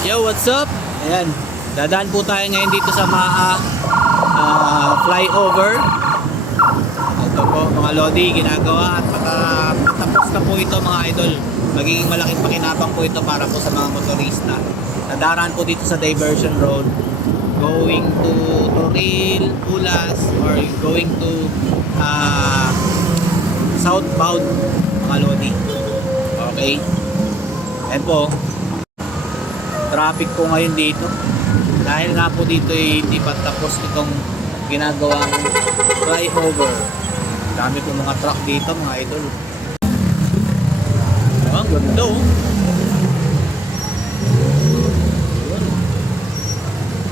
Yo, what's up? Ayan, dadaan po tayo ngayon dito sa Maa flyover. Ito po mga Lodi, ginagawa at matapos na po ito mga idol. Magiging malaking pakinabang po ito para po sa mga motorista. Nadaraan po dito sa diversion road going to Toril, Ulas, or going to southbound mga Lodi. Okay, ayan po, traffic po ngayon dito dahil nga po dito hindi pa tapos itong ginagawang flyover. Dami po mga truck dito mga idol. Ang ganda oh.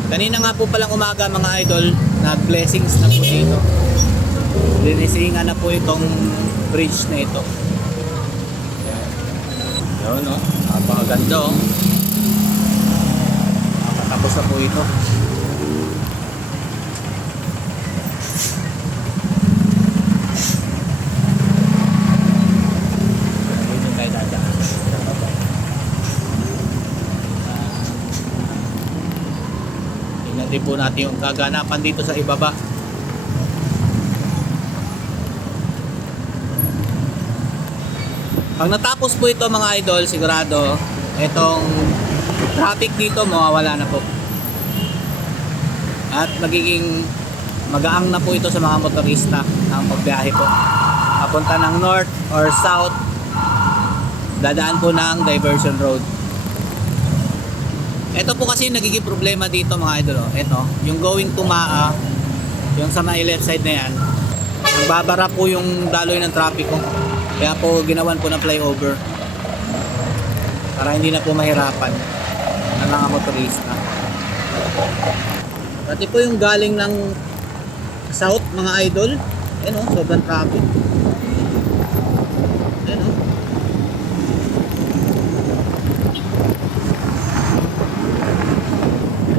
Kanina nga po palang umaga mga idol, nag blessings na po dito. Linisingan na po itong bridge na ito. Yun oh, napakaganda oh. Tapos na po ito. Dito tayo dadaan. Tingnan din po natin yung kaganapan dito sa ibaba. Pag natapos po ito mga idol, sigurado itong traffic dito mawawala na po. At magiging magaang na po ito sa mga motorista ang pagbiyahe po. Papunta ng north or south, dadaan po ng diversion road. Ito po kasi nagiging problema dito mga idol. Ito, yung going to Maa, yung sa may left side na yan, nagbabara po yung daloy ng traffic ko. Kaya po ginawan po ng flyover para hindi na po mahirapan ng mga motorista. Pati po yung galing ng south mga idol, ayun o, sobrang traffic. Ayun o.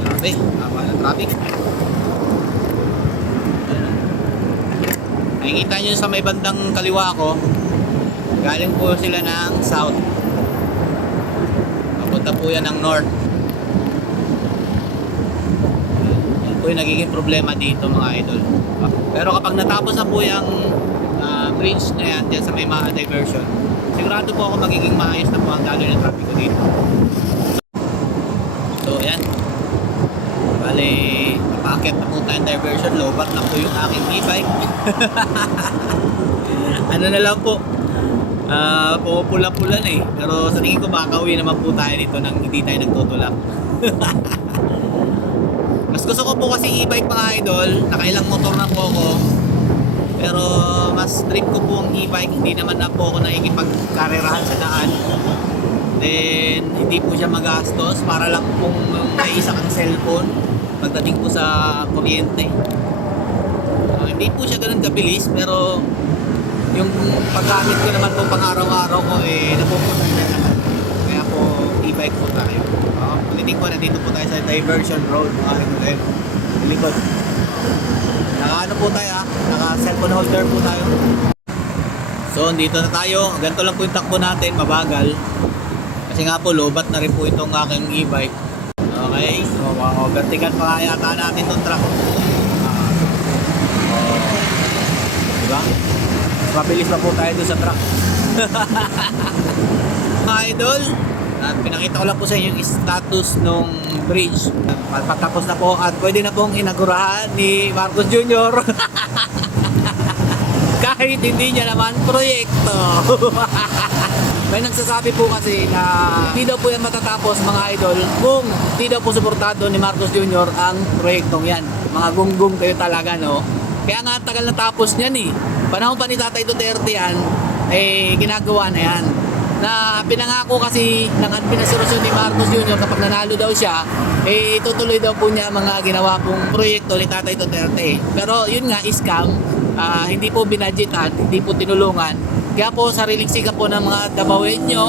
Grabe, haba ng traffic. Ayun o. Nakikita nyo sa may bandang kaliwa ko, galing po sila ng south. Papunta po yan ng north. Yan po yung nagiging problema dito mga idol. Pero kapag natapos na po yung bridge na yan dyan sa may Maa diversion, sigurado po ako magiging maayos na po ang daloy ng traffic ko dito. So yan, bali napakit na po tayong diversion. Lobat na po yung aking e-bike. Ano na lang po, pupula-pula na eh. Pero sa tingin ko makakauwi naman po tayo dito nang hindi tayo nagtutulak. Mas gusto ko po kasi e-bike mga idol. Nakailang motor na po ako. Pero mas trip ko po ang e-bike. Hindi naman na po ako nakikipagkarerahan sa daan. Then hindi po siya magastos. Para lang pong may isa kang cellphone pagdating po sa kuryente. Hindi po siya ganun kabilis. Pero yung paggamit ko naman po pang araw-araw ko napupunta na naman. Kaya po e-bike po tayo. Ulitin ko na dito po tayo sa diversion road mga idol. Likod. Naka ano po tayo naka cellphone holder po tayo. So dito na tayo. Ganito lang po yung takbo natin, mabagal. Kasi nga po lobat na rin po itong aking e-bike. Okay, so gantikan pa yata natin itong truck. Diba? Mabilis pa po tayo doon sa truck. Mga idol, at pinakita ko lang po sa inyo yung status nung bridge. Patapos na po at pwede na pong inagurahan ni Marcos Jr. Kahit hindi niya naman proyekto. May nagsasabi po kasi na hindi daw po yan matatapos mga idol kung hindi daw po suportado ni Marcos Jr. ang proyektong yan. Mga gunggong kayo talaga, no? Kaya nga tagal na tapos niyan eh. Panahon pa ni Tatay Duterte yan, ginagawa na yan. Na pinangako kasi ng administrasyon ni Marcos Jr. kapag nanalo daw siya, itutuloy daw po niya mga ginawa pong proyekto ni Tatay Duterte. Pero yun nga, scam, hindi po binadgetan, hindi po tinulungan. Kaya po sariling sikap po ng mga Dabawenyo,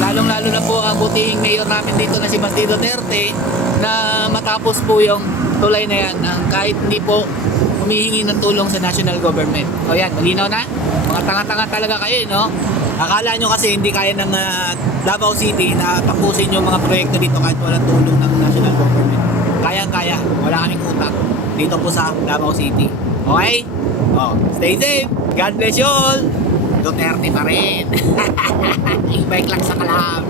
lalong-lalo na po ang butihing mayor namin dito na si Basti Duterte, na matapos po yung tulay na yan, kahit hindi po humihingi ng tulong sa national government. O yan, malinaw na? Mga tanga-tanga talaga kayo, no? Akala nyo kasi hindi kaya ng Davao City na tapusin yung mga proyekto dito kahit walang tulong ng national government. Kayang-kaya. Wala kaming utak dito po sa Davao City. Okay? Oh, stay safe. God bless you all. Duterte pa rin. E-bike lang sa kalahap.